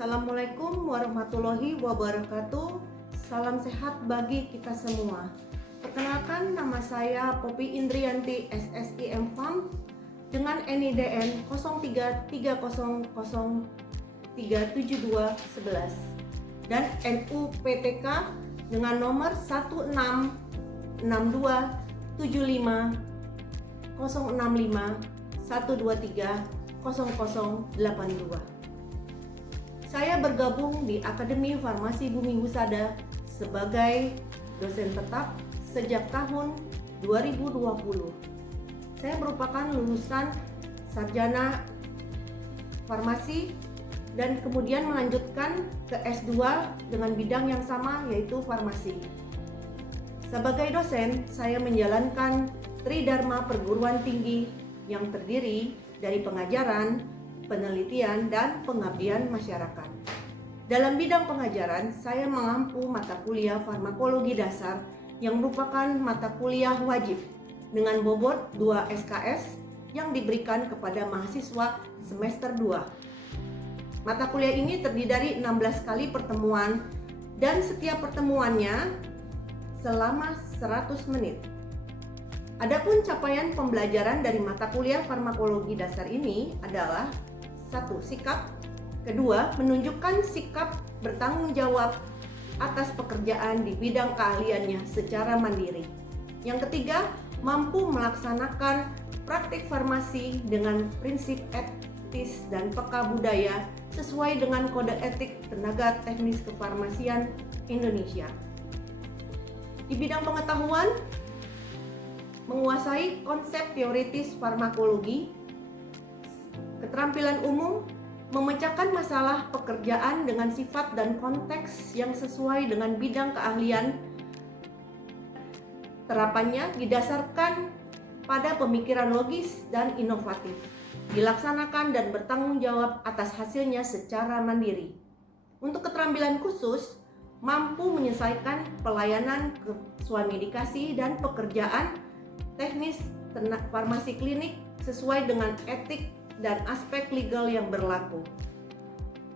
Assalamualaikum warahmatullahi wabarakatuh. Salam sehat bagi kita semua. Perkenalkan, nama saya Poppy Indrianti, SSI M.Pharm dengan NIDN 0330037211 dan NUPTK dengan nomor 166275065 Saya bergabung di Akademi Farmasi Bumi Husada sebagai dosen tetap sejak tahun 2020. Saya merupakan lulusan sarjana farmasi dan kemudian melanjutkan ke S2 dengan bidang yang sama, yaitu farmasi. Sebagai dosen, saya menjalankan Tridharma Perguruan Tinggi yang terdiri dari pengajaran, penelitian, dan pengabdian masyarakat. Dalam bidang pengajaran, saya mengampu mata kuliah farmakologi dasar yang merupakan mata kuliah wajib dengan bobot 2 SKS yang diberikan kepada mahasiswa semester 2. Mata kuliah ini terdiri dari 16 kali pertemuan dan setiap pertemuannya selama 100 menit. Adapun capaian pembelajaran dari mata kuliah farmakologi dasar ini adalah: 1. Sikap. 2. Menunjukkan sikap bertanggung jawab atas pekerjaan di bidang keahliannya secara mandiri. Yang ketiga, mampu melaksanakan praktik farmasi dengan prinsip etis dan peka budaya sesuai dengan kode etik tenaga teknis kefarmasian Indonesia. Di bidang pengetahuan, menguasai konsep teoritis farmakologi. Keterampilan umum, memecahkan masalah pekerjaan dengan sifat dan konteks yang sesuai dengan bidang keahlian. Terapannya didasarkan pada pemikiran logis dan inovatif, dilaksanakan dan bertanggung jawab atas hasilnya secara mandiri. Untuk keterampilan khusus, mampu menyelesaikan pelayanan kesesuaian medikasi dan pekerjaan teknis farmasi klinik sesuai dengan etik dan aspek legal yang berlaku.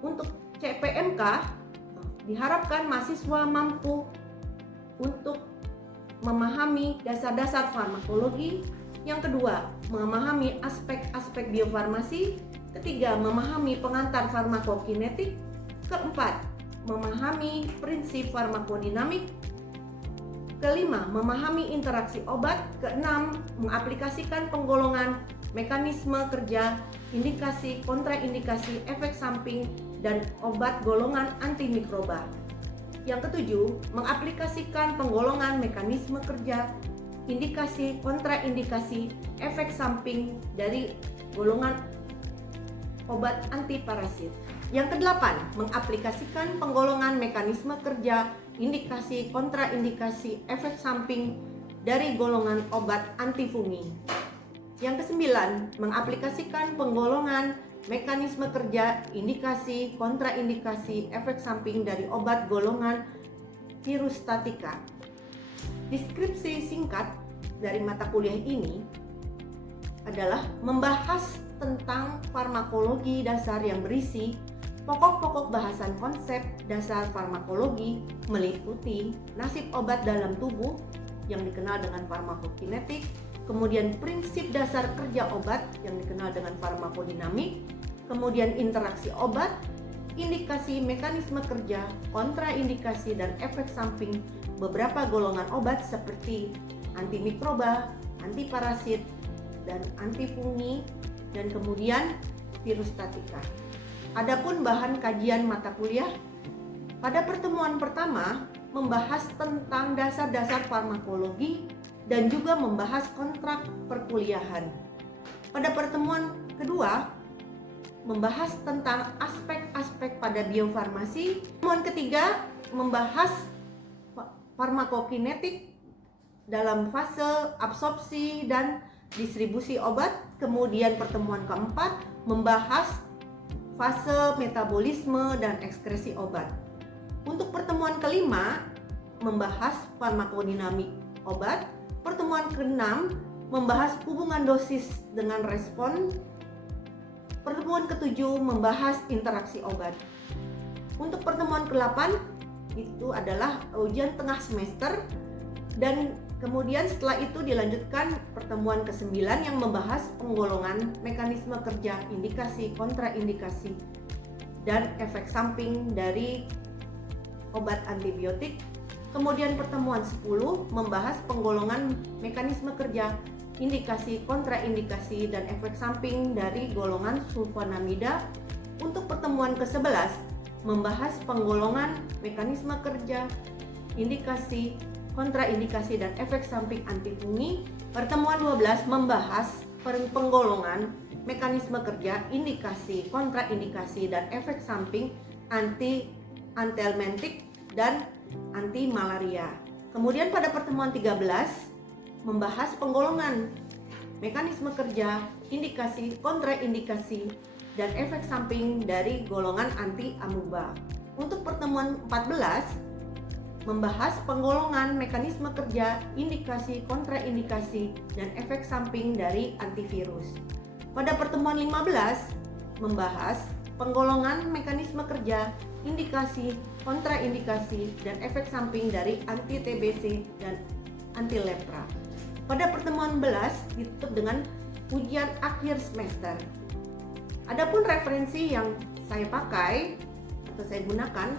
Untuk CPMK, diharapkan mahasiswa mampu untuk memahami dasar-dasar farmakologi. Yang kedua, memahami aspek-aspek biofarmasi. Ketiga, memahami pengantar farmakokinetik. Keempat, memahami prinsip farmakodinamik. Kelima, memahami interaksi obat. Keenam, mengaplikasikan penggolongan, mekanisme kerja, indikasi, kontraindikasi, efek samping, dan obat golongan antimikroba. Yang ketujuh, mengaplikasikan penggolongan, mekanisme kerja, indikasi, kontraindikasi, efek samping dari golongan obat antiparasit. Yang kedelapan, mengaplikasikan penggolongan, mekanisme kerja, indikasi, kontraindikasi, efek samping dari golongan obat antifungi. Yang kesembilan, mengaplikasikan penggolongan, mekanisme kerja, indikasi, kontraindikasi, efek samping dari obat golongan virustatika. Deskripsi singkat dari mata kuliah ini adalah membahas tentang farmakologi dasar yang berisi pokok-pokok bahasan konsep dasar farmakologi, meliputi nasib obat dalam tubuh yang dikenal dengan farmakokinetik, kemudian prinsip dasar kerja obat yang dikenal dengan farmakodinamik, kemudian interaksi obat, indikasi, mekanisme kerja, kontraindikasi, dan efek samping beberapa golongan obat seperti antimikroba, antiparasit, dan antifungi, dan kemudian virustatika. Adapun bahan kajian mata kuliah, pada pertemuan pertama membahas tentang dasar-dasar farmakologi dan juga membahas kontrak perkuliahan. Pada pertemuan kedua membahas tentang aspek-aspek pada biofarmasi. Pertemuan ketiga membahas farmakokinetik dalam fase absorpsi dan distribusi obat. Kemudian pertemuan keempat membahas fase metabolisme dan ekskresi obat. Untuk pertemuan kelima membahas farmakodinamik obat. Pertemuan keenam membahas hubungan dosis dengan respon. Pertemuan ketujuh membahas interaksi obat. Untuk pertemuan ke-8 itu adalah ujian tengah semester, dan kemudian setelah itu dilanjutkan pertemuan ke-9 yang membahas penggolongan mekanisme kerja, indikasi, kontraindikasi, dan efek samping dari obat antibiotik. Kemudian pertemuan 10 membahas penggolongan mekanisme kerja, indikasi, kontraindikasi, dan efek samping dari golongan sulfonamida. Untuk pertemuan ke-11 membahas penggolongan mekanisme kerja, indikasi, kontraindikasi, dan efek samping antifungi. Pertemuan 12 membahas penggolongan mekanisme kerja, indikasi, kontraindikasi, dan efek samping anti-helmintik dan anti malaria. Kemudian pada pertemuan 13 membahas penggolongan mekanisme kerja, indikasi, kontraindikasi, dan efek samping dari golongan anti amuba. Untuk pertemuan 14 membahas penggolongan mekanisme kerja, indikasi, kontraindikasi, dan efek samping dari antivirus. Pada pertemuan 15 membahas penggolongan mekanisme kerja, indikasi, kontraindikasi, dan efek samping dari anti-TBC dan anti-lepra. Pada pertemuan 11 ditutup dengan ujian akhir semester. Adapun referensi yang saya pakai atau saya gunakan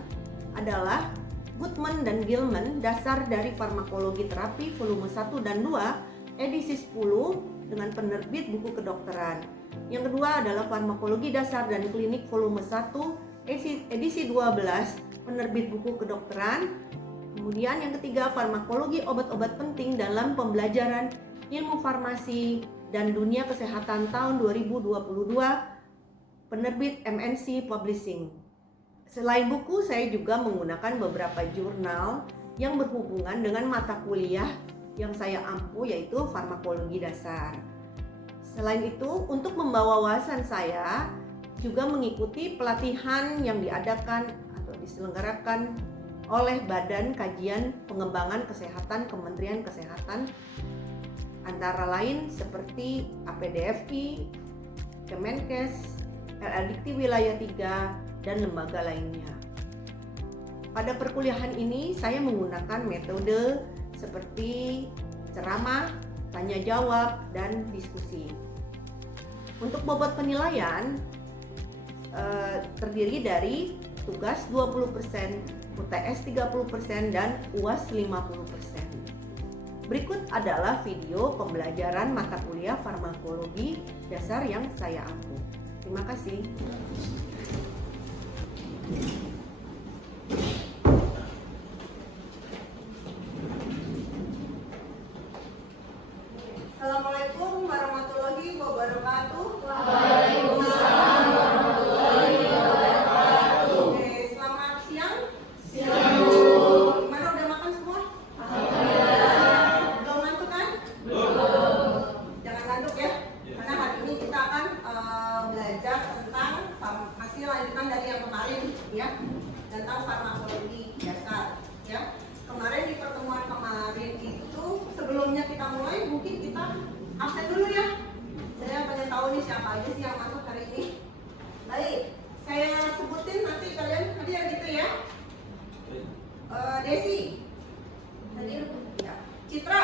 adalah Goodman dan Gilman, Dasar dari Farmakologi Terapi volume 1 dan 2, edisi 10 dengan penerbit Buku Kedokteran. Yang kedua adalah Farmakologi Dasar dan Klinik volume 1, edisi 12, penerbit Buku Kedokteran. Kemudian yang ketiga, Farmakologi Obat-obat Penting dalam Pembelajaran Ilmu Farmasi dan Dunia Kesehatan tahun 2022, penerbit MNC Publishing. Selain buku, saya juga menggunakan beberapa jurnal yang berhubungan dengan mata kuliah yang saya ampu, yaitu farmakologi dasar. Selain itu, untuk membawa wawasan saya juga mengikuti pelatihan yang diadakan atau diselenggarakan oleh Badan Kajian Pengembangan Kesehatan Kementerian Kesehatan, antara lain seperti APDFI, Kemenkes, LLDikti Wilayah 3, dan lembaga lainnya. Pada perkuliahan ini saya menggunakan metode seperti ceramah, tanya jawab, dan diskusi. Untuk bobot penilaian terdiri dari tugas 20%, UTS 30%, dan UAS 50%. Berikut adalah video pembelajaran mata kuliah farmakologi dasar yang saya ampu. Terima kasih. Assalamualaikum warahmatullahi wabarakatuh. Waalaikumsalam warahmatullahi wabarakatuh. Oke, selamat siang. Siang. Gimana, udah makan semua? Alhamdulillah. Belum ngantuk kan? Belum. Jangan ngantuk ya. Karena hari ini kita akan belajar tentang masih lanjutan dari yang kemarin ya, tentang farmakologi dasar ya. Kemarin di pertemuan kemarin itu, sebelumnya kita mulai mungkin kita absen dulu ya. Saya pengen tahu nih siapa aja sih yang masuk hari ini. Baik, saya sebutin nanti kalian hadir gitu ya. Desi hadir Bu. Ya. Citra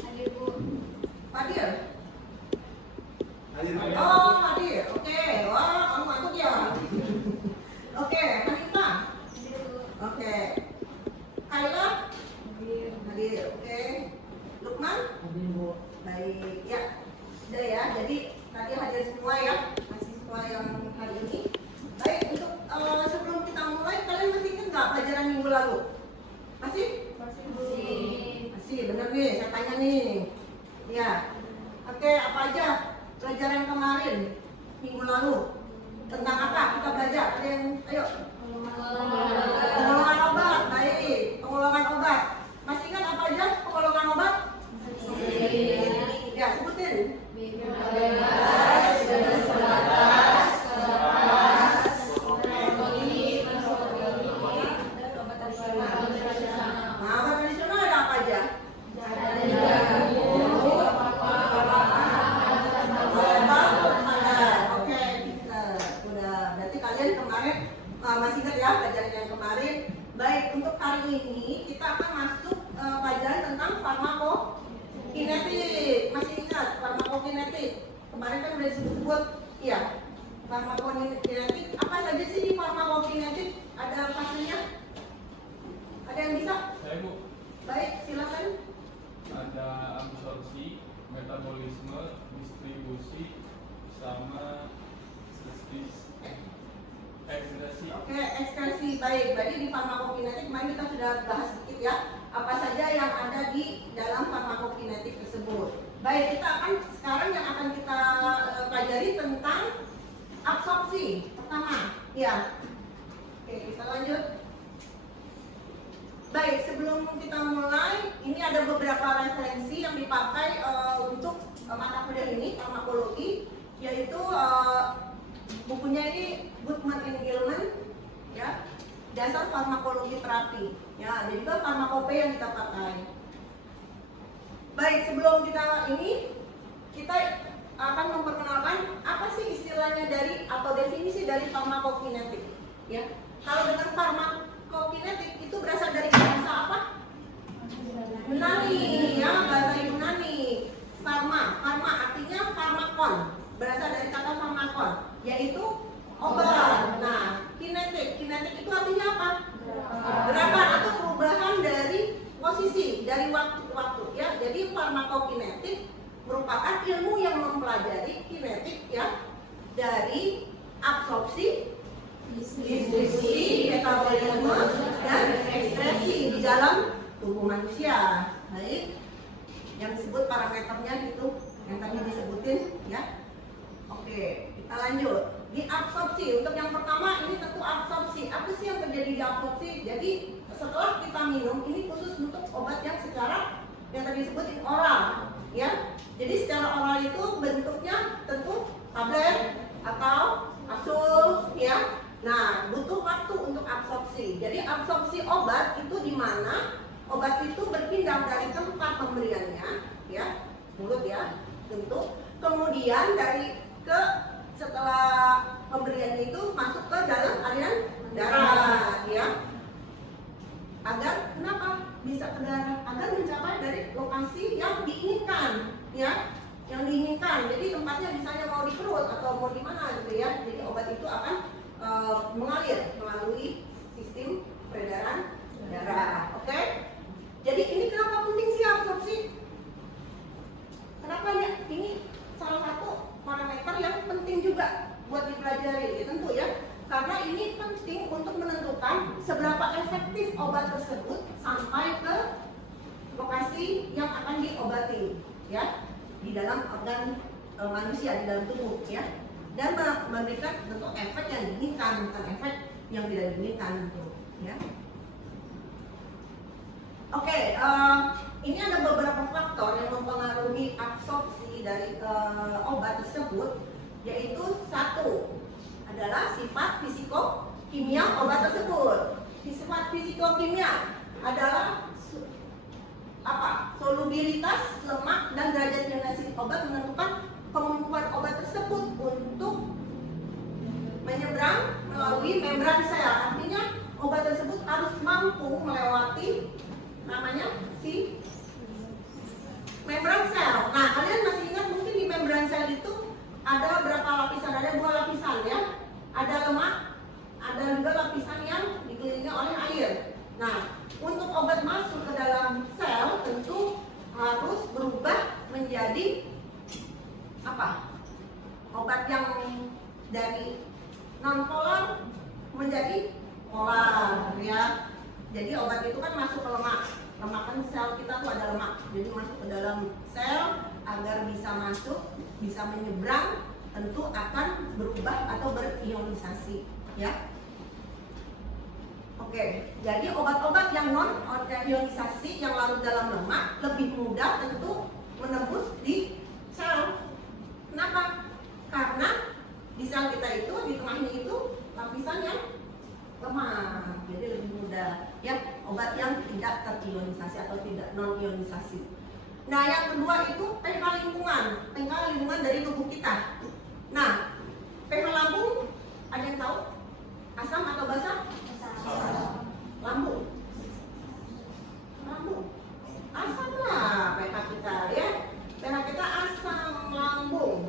hadir Bu. Fadil Hadir. oh hadir, oke. Wah, kamu ngantuk ya. Oke, Hanifah oke. Kayla hadir, oke. Lukman Hadir Bu. baik ya. Udah ya, jadi tadi hadir semua ya, mahasiswa yang hari ini. Baik, untuk sebelum kita mulai, kalian masih ingat nggak pelajaran minggu lalu? Masih? Masih, bener nih, saya tanya nih. Ya, oke, apa aja pelajaran kemarin minggu lalu? Tentang apa kita belajar? Ada yang, ayo. Penggolongan obat, baik. Penggolongan obat. Masih ingat apa aja penggolongan obat? Ya, sebutin. Nah, obat tradisional ada apa aja? Oke, udah. Berarti kalian kemarin masih ingat ya pelajaran farmakokinetik. Kemarin kan udah disebut, iya. Farmakokinetik, apa saja sih di farmakokinetik? Ada fasenya? Ada yang bisa? Saya Bu, Baik, silakan. ada absorpsi, metabolisme, distribusi, sama ekskresi. Oke, ekskresi. Baik, berarti di farmakokinetik kemarin kita sudah bahas sedikit ya, apa saja yang ada di dalam farmakokinetik tersebut. Baik, kita akan sekarang yang akan kita pelajari tentang absorpsi pertama. Ya. Oke, kita lanjut. Baik, sebelum kita mulai, ini ada beberapa referensi yang dipakai untuk mata kuliah ini, farmakologi, yaitu bukunya ini Goodman and Gilman, ya, dasar farmakologi terapi, ya, jadi itu farmakope yang kita pakai. Baik, sebelum kita ini, kita akan memperkenalkan apa sih istilahnya dari atau definisi dari farmakokinetik, ya. Kalau dengan farmakokinetik itu berasal dari bahasa apa? Yunani, ya, bahasa Yunani. Farma artinya farmakon, berasal dari kata farmakon, yaitu obat. Nah, kinetik itu artinya apa? Gerakan atau perubahan dari posisi, dari waktu ke waktu, ya. Jadi farmakokinetik merupakan ilmu yang mempelajari kinetik, ya, dari absorpsi, distribusi, metabolisme, dan ekskresi di dalam tubuh manusia. Baik, yang disebut parameternya itu yang tadi disebutin, ya. Oke, kita lanjut. Di absorpsi, untuk yang pertama ini tentu absorpsi. Apa sih yang terjadi di absorpsi? Jadi setelah kita minum, ini khusus untuk obat yang secara yang tadi disebutin oral, ya. Jadi secara oral itu bentuknya tentu tablet atau kapsul, ya. Nah, butuh waktu untuk absorpsi. Jadi absorpsi obat itu di mana obat itu berpindah dari tempat pemberiannya, ya, mulut, ya, tentu. Kemudian setelah pemberiannya itu masuk ke dalam aliran darah, ya. Agar kenapa bisa ke darah? Agar mencapai dari lokasi yang diinginkan, ya, yang diinginkan. Jadi tempatnya misalnya mau di perut atau mau di mana gitu, ya. Jadi obat itu akan mengalir melalui sistem peredaran darah. Oke? Jadi ini kenapa penting sih absorpsi? Kenapa ya? Ini salah satu parameter yang penting juga buat dipelajari, ya, tentu, ya. Karena ini penting untuk menentukan seberapa efektif obat tersebut sampai ke lokasi yang akan diobati, ya, di dalam organ manusia, di dalam tubuh, ya. Dan memberikan bentuk efek yang diinginkan, bukan efek yang tidak diinginkan, gitu, ya. Oke, ini ada beberapa faktor yang mempengaruhi absorpsi dari obat tersebut, yaitu satu adalah sifat fisikokimia obat tersebut. Sifat fisikokimia adalah solubilitas lemak dan derajat ionasi obat menentukan kemampuan obat tersebut untuk menyeberang melalui membran sel. Artinya obat tersebut harus mampu melewati namanya si membran sel. Nah, kalian masih ingat mungkin di membran sel itu ada berapa lapisan? Ada 2 lapisan, ya. Ada lemak, ada juga lapisan yang dikelilingi oleh air. Nah, untuk obat masuk ke dalam sel tentu harus berubah menjadi apa? Obat yang dari non polar menjadi polar, ya. Jadi obat itu kan masuk ke lemak. Lemak kan sel kita tuh ada lemak. Jadi masuk ke dalam sel agar bisa masuk, bisa menyeberang, tentu akan berubah atau berionisasi, ya. Oke, jadi obat-obat yang non ionisasi yang larut dalam lemak lebih mudah tentu menembus di sel. Kenapa? Karena di sel kita itu, di tengahnya itu lapisan yang lemah, jadi lebih mudah, ya, obat yang tidak terionisasi atau tidak non ionisasi. Nah, yang kedua itu pH lingkungan dari tubuh kita. Nah, pH lambung ada yang tahu? Asam atau basa? Lambung. Asam lah pH kita, ya. pH kita asam,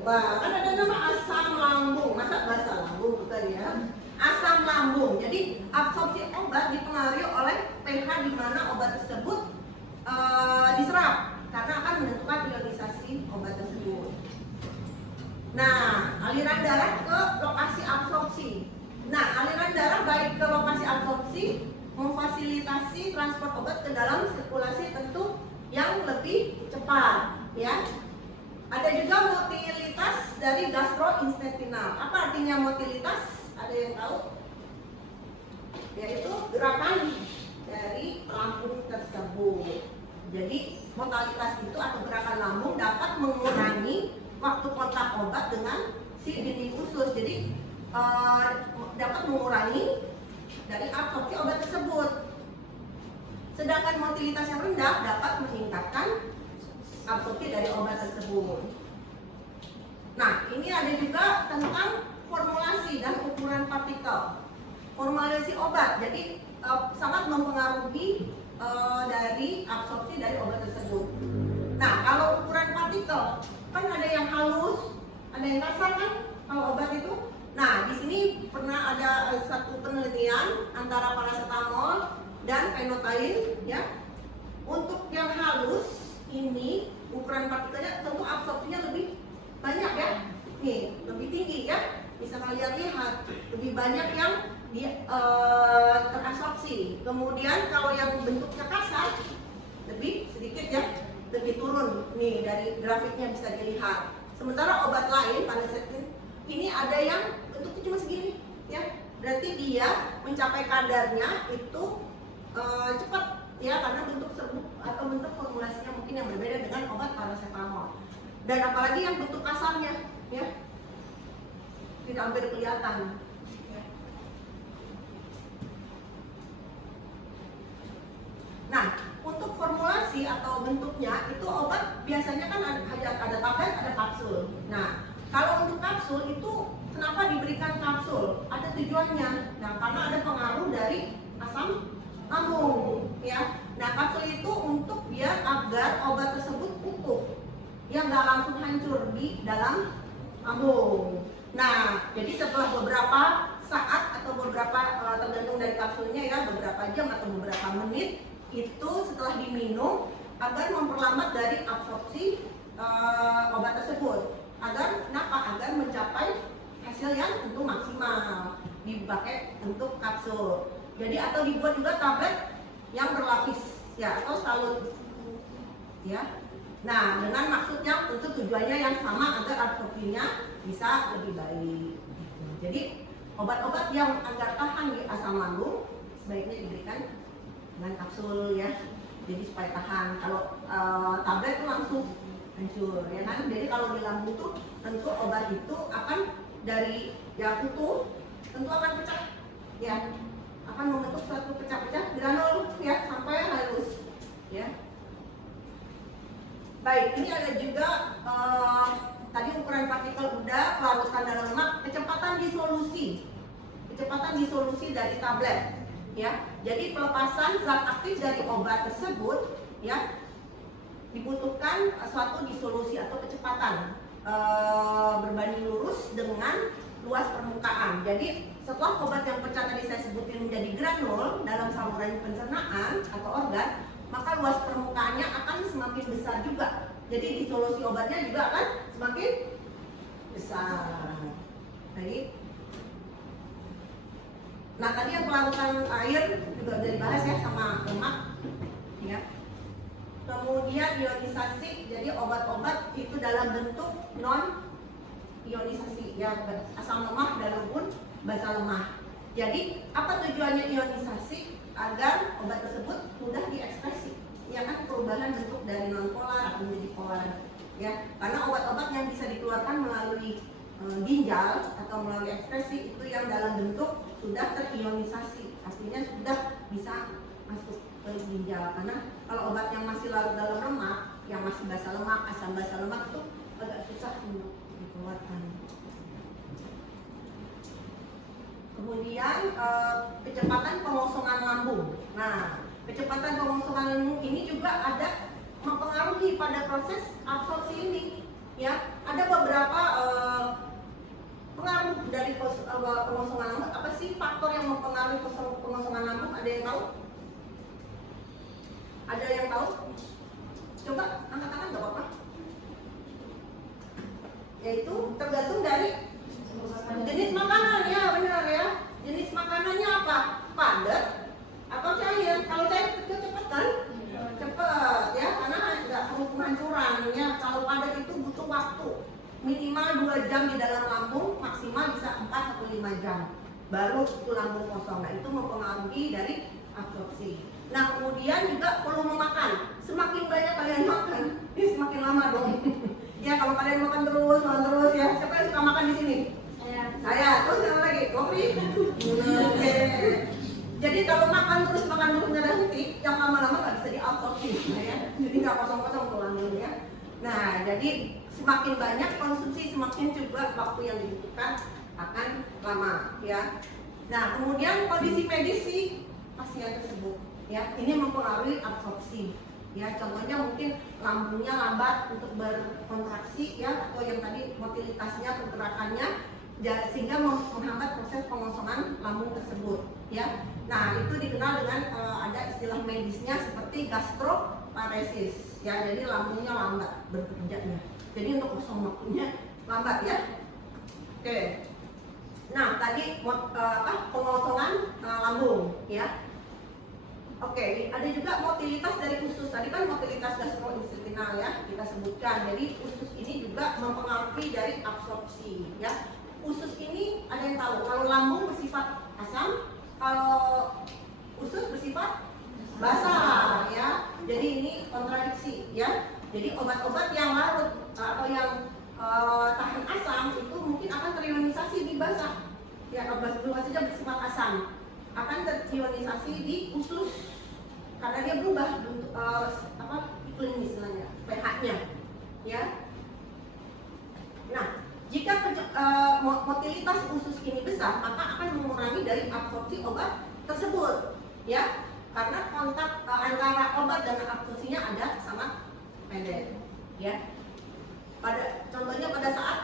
Coba, kan ada nama asam lambung, masa bahasa lambung bukan ya? Asam lambung. Jadi absorpsi obat dipengaruhi oleh pH di mana obat tersebut diserap karena akan menentukan ionisasi obat tersebut. Nah, aliran darah ke lokasi absorpsi. Nah, aliran darah baik ke lokasi absorpsi memfasilitasi transport obat ke dalam sirkulasi tentu yang lebih cepat, ya. Ada juga motilitas dari gastrointestinal. Apa artinya motilitas? Ada yang tahu? Yaitu gerakan dari lambung tersebut. Jadi motilitas itu atau gerakan lambung dapat mengurangi waktu kontak obat dengan si dinding usus. Jadi dapat mengurangi dari absorpsi obat tersebut. Sedangkan motilitas yang rendah dapat meningkatkan absorpsi dari obat tersebut. Nah, ini ada juga tentang formulasi dan ukuran partikel. Formulasi obat, jadi sangat mempengaruhi dari absorpsi dari obat tersebut. Nah, kalau ukuran partikel, kan ada yang halus, ada yang kasar kan kalau obat itu. Nah, di sini pernah ada satu penelitian antara paracetamol dan phenytoin, ya. Untuk yang halus ini ukuran partikelnya tentu absorpsinya lebih banyak ya. Nih, lebih tinggi ya. Bisa kalian lihat, lebih banyak yang terabsorpsi. Kemudian kalau yang bentuknya kasar lebih sedikit ya, lebih turun. Nih, dari grafiknya bisa dilihat. Sementara obat lain panacetin ini ada yang bentuknya cuma segini ya. Berarti dia mencapai kadarnya itu cepat ya, karena bentuk serbuk atau bentuk formulasinya mungkin yang berbeda dengan obat paracetamol. Dan apalagi yang bentuk kasarnya ya, tidak hampir kelihatan ya. Nah, untuk formulasi atau bentuknya itu obat biasanya kan ada tablet, ada kapsul. Nah, kalau untuk kapsul itu kenapa diberikan kapsul? Ada tujuannya. Nah, karena ada pengaruh dari asam lambung ya. Nah, kapsul itu untuk biar agar obat tersebut utuh, yang nggak langsung hancur di dalam lambung. Nah, jadi setelah beberapa saat atau beberapa tergantung dari kapsulnya ya, beberapa jam atau beberapa menit itu setelah diminum agar memperlambat dari absorpsi obat tersebut. Agar kenapa? Agar mencapai hasil yang tentu maksimal dipakai untuk kapsul. Jadi atau dibuat juga tablet yang berlapis ya, atau salut ya. Nah, dengan maksudnya tentu tujuannya yang sama agar absorpsinya bisa lebih baik. Jadi obat-obat yang agar tahan di asam lambung sebaiknya diberikan dengan kapsul ya. Jadi supaya tahan. Kalau tablet itu langsung hancur ya kan. Jadi kalau di lambung tuh tentu obat itu akan dari yang utuh tentu akan pecah ya, akan membentuk suatu pecah-pecah granul ya sampai halus ya. Baik, ini ada juga tadi ukuran partikel udah, larutkan dalam lemak, kecepatan disolusi dari tablet ya. Jadi pelepasan zat aktif dari obat tersebut ya dibutuhkan suatu disolusi atau kecepatan berbanding lurus dengan luas permukaan. Jadi setelah obat yang pecah tadi saya sebutin menjadi granul dalam saluran pencernaan atau organ, maka luas permukaannya akan semakin besar juga. Jadi disolusi obatnya juga akan semakin besar. Baik. Nah, tadi yang pelarutan air juga sudah dibahas ya sama lemak ya. Kemudian ionisasi, jadi obat-obat itu dalam bentuk non ionisasi ya, asam lemah dalam pun basa lemah. Jadi apa tujuannya ionisasi? Agar obat tersebut mudah diekspresi ya kan, perubahan bentuk dari non polar menjadi polar ya. Karena obat-obat yang bisa dikeluarkan melalui ginjal atau melalui ekspresi itu yang dalam bentuk sudah terionisasi, artinya sudah bisa masuk ke ginjal. Karena kalau obat yang masih larut dalam lemak, yang masih basa lemak, asam basa lemak itu agak susah untuk dikeluarkan. Kemudian kecepatan pengosongan lambung. Nah, kecepatan pengosongan lambung ini juga ada mempengaruhi pada proses absorpsi ini. Ya, ada beberapa mempengaruhi pengosongan lambung? Ada yang tahu? Ada yang tahu? Coba angkat tangan nggak apa-apa. Yaitu tergantung dari jenis makanan, ya benar ya. Jenis makanannya apa? Padat atau cair? Kalau cair itu cepat kan? Cepat ya, karena nggak perlu penghancuran ya. Kalau padat itu butuh waktu minimal 2 jam di dalam lambung, maksimal bisa 4 atau 5 jam baru itu lambung kosong. Nah itu mempengaruhi dari absorpsi. Nah kemudian juga perlu memakan. Semakin banyak kalian makan, ini semakin lama dong. Ya kalau kalian makan terus ya. Siapa yang suka makan di sini? Saya. Terus yang lagi kopi. Oke. Jadi kalau makan terus nggak ada henti, yang lama-lama nggak bisa diabsorpsi, ya. Jadi nggak kosong-kosong tuh lambungnya. Nah jadi semakin banyak konsumsi, semakin juga waktu yang dibutuhkan akan lama, ya. Nah kemudian kondisi medis si pasien tersebut, ya, ini mempengaruhi absorpsi. Ya, contohnya mungkin lambungnya lambat untuk berkontraksi, ya, atau yang tadi motilitasnya, pergerakannya, sehingga menghambat proses pengosongan lambung tersebut, ya. Nah itu dikenal dengan ada istilah medisnya seperti gastroparesis, ya, jadi lambungnya lambat bekerjanya. Jadi untuk kosong waktunya lambat, ya. Oke. Nah tadi pengosongan lambung, ya. Oke, ada juga motilitas dari usus. Tadi kan motilitas gastrointestinal, ya, kita sebutkan. Jadi usus ini juga mempengaruhi dari absorpsi, ya. Usus ini ada yang tahu, kalau lambung bersifat asam, kalau usus bersifat basah, ya. Jadi ini kontradiksi, ya. Jadi obat-obat yang larut atau yang tahan asam itu mungkin akan terionisasi di basah, ya. Obat saja bersifat asam akan terionisasi di usus karena dia berubah bentuk iklim istilahnya, pH-nya, ya. Nah, jika motilitas usus ini besar, maka akan mengurangi dari absorpsi obat tersebut, ya. Karena kontak antara obat dan absorpsinya ada sangat pendek, ya. Contohnya pada saat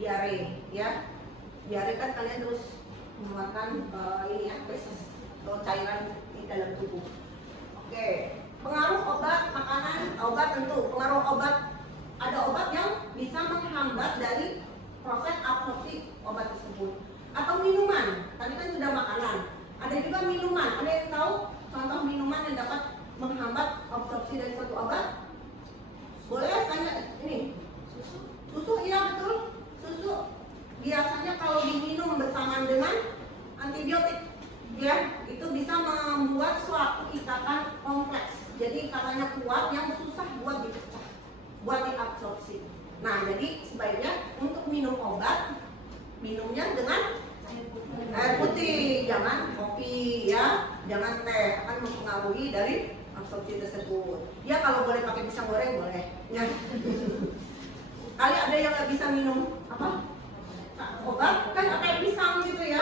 diare, ya. Diare kan kalian terus mengeluarkan feses atau cairan di dalam tubuh. Oke, pengaruh obat, makanan, obat tentu pengaruh obat. Ada obat yang bisa menghambat dari proses absorpsi obat tersebut. Atau minuman, tadi kan sudah makanan. Ada juga minuman. Ada yang tahu contoh minuman yang dapat menghambat absorpsi dari suatu obat? Boleh tanya ini. Susu, iya betul. Susu biasanya kalau diminum bersamaan dengan antibiotik, ya, itu bisa membuat suatu ikatan kompleks. Jadi ikatannya kuat yang susah buat dipecah, buat diabsorpsi. Nah, jadi sebaiknya untuk minum obat, minumnya dengan air putih, jangan kopi, ya, jangan teh, akan mempengaruhi dari absorpsi tersebut. Ya kalau boleh pakai pisang goreng boleh, ya. Kali ada yang nggak bisa minum apa? Obat kan pakai pisang gitu, ya.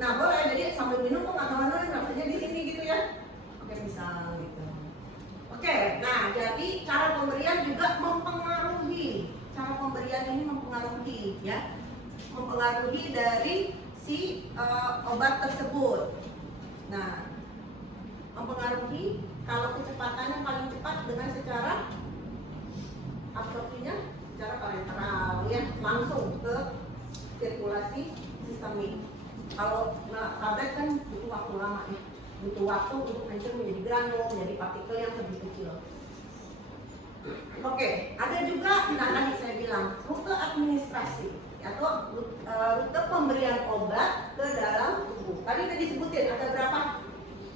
Nah boleh, jadi sambil minum kok nggak tahu rasanya di sini gitu, ya. Pakai pisang gitu. Oke, nah jadi cara pemberian juga mempengaruhi. Cara pemberian ini mempengaruhi, ya, mempengaruhi dari si obat tersebut. Nah, mempengaruhi kalau kecepatannya paling cepat dengan secara absorpsinya secara parenteral, ya, langsung ke sirkulasi sistemik. Kalau tablet kan butuh waktu lama, ya, butuh waktu untuk hancur menjadi granul, menjadi partikel yang lebih kecil. Oke, ada juga tadi saya bilang rute administrasi atau rute pemberian obat ke dalam tubuh. Tadi udah disebutin ada berapa?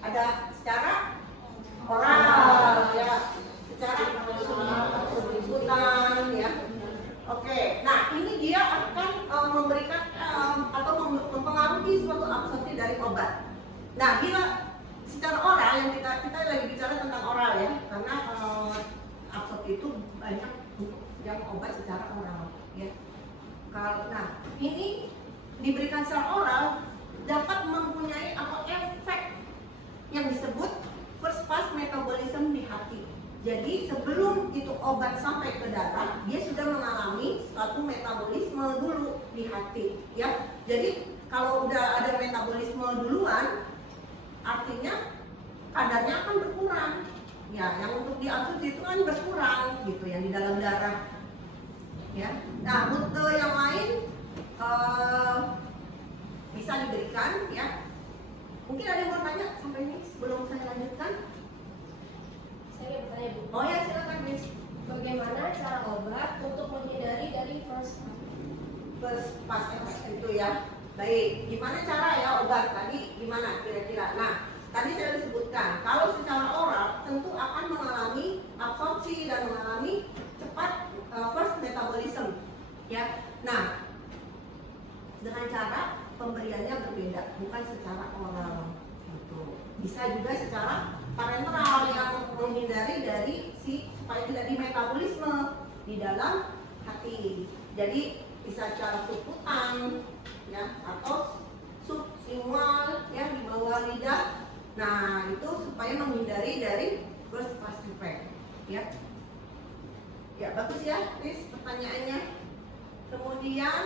Ada secara oral, ya, secara sebutan, ya. Oke, nah ini dia akan memberikan atau mempengaruhi suatu absorpsi dari obat. Nah, bila secara oral yang kita lagi bicara tentang oral, ya, karena absorpsi itu banyak yang obat secara oral, ya. Nah, ini diberikan secara oral dapat mempunyai atau efek yang disebut first pass metabolism di hati. Jadi sebelum itu obat sampai ke darah, dia sudah mengalami suatu metabolisme dulu di hati, ya. Jadi kalau udah ada metabolisme duluan, artinya kadarnya akan berkurang. Ya, yang untuk diabsorpsi itu kan berkurang gitu yang di dalam darah. Ya. Nah, rute yang lain bisa diberikan ya. Mungkin ada yang mau tanya sampai ini sebelum saya lanjutkan? Saya bertanya Bu, Oh ya, silakan Miss. bagaimana cara obat untuk menghindari dari first Pas effect itu ya. Baik, gimana cara ya obat tadi gimana kira-kira? Nah, tadi saya disebutkan kalau secara oral tentu akan mengalami absorpsi dan mengalami cepat first metabolism ya. Nah, dengan cara pemberiannya berbeda, bukan secara oral gitu. Bisa juga secara parenteral yang menghindari dari supaya tidak di metabolisme di dalam hati. Jadi bisa secara subkutan ya atau sublingual ya di bawah lidah. Nah, itu supaya menghindari dari burst fast effect ya. Ya, bagus ya, Miss, pertanyaannya. Kemudian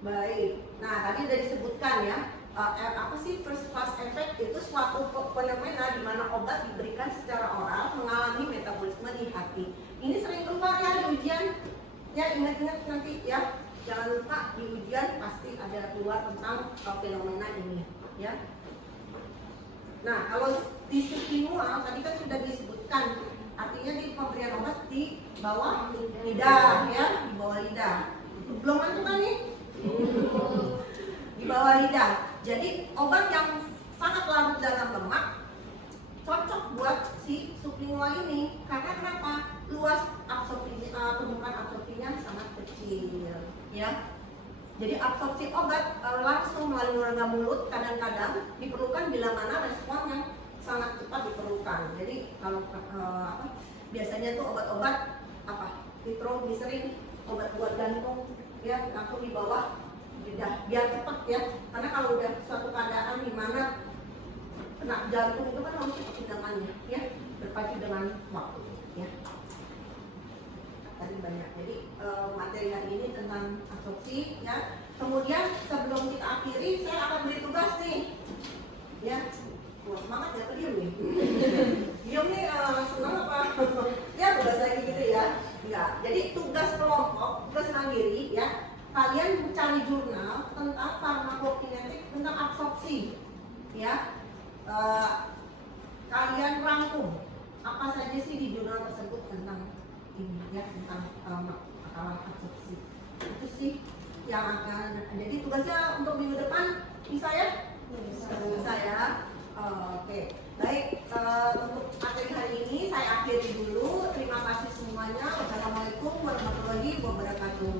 baik. Nah, tadi sudah disebutkan ya, apa sih first class effect? Itu suatu fenomena di mana obat diberikan secara oral mengalami metabolisme di hati. Ini sering keluar ya di ujian. Ya, ingat-ingat nanti ya. Jangan lupa di ujian pasti ada keluar tentang fenomena ini ya. Nah, kalau di sublingual tadi kan sudah disebutkan, artinya di pemberian obat di bawah lidah ya, di bawah lidah. Belum masuk kan nih? Di bawah lidah. Jadi obat yang sangat larut dalam lemak cocok buat si sublingual ini. Karena kenapa? Luas permukaan absorpsinya sangat kecil ya. Jadi absorpsi obat langsung melalui rongga mulut kadang-kadang diperlukan bila mana respon yang sangat cepat diperlukan. Jadi kalau biasanya tuh obat-obat nitroglycerin, obat buat jantung ya langsung di bawah lidah biar cepat ya. Karena kalau udah suatu keadaan di mana kena jantung itu kan harus cepat tindakannya ya, berpacu dengan waktu ya. Tadi banyak. Jadi materi hari ini tentang absorpsi ya. Kemudian sebelum kita akhiri saya akan beri tugas nih. Ya. Wah, semangat ya diem nih. Diem nih senang apa? Ya tugas lagi gitu ya. Enggak. Jadi tugas kelompok, tugas mandiri ya. Kalian mencari jurnal tentang farmakokinetik tentang absorpsi. Ya. Kalian rangkum apa saja sih di jurnal tersebut tentang ini ya, tentang makalah absorpsi. Itu sih yang akan jadi tugasnya untuk minggu depan bisa ya? Bisa ya. Oke. Baik, untuk materi hari ini saya akhiri dulu. Terima kasih semuanya. Wassalamualaikum warahmatullahi wabarakatuh.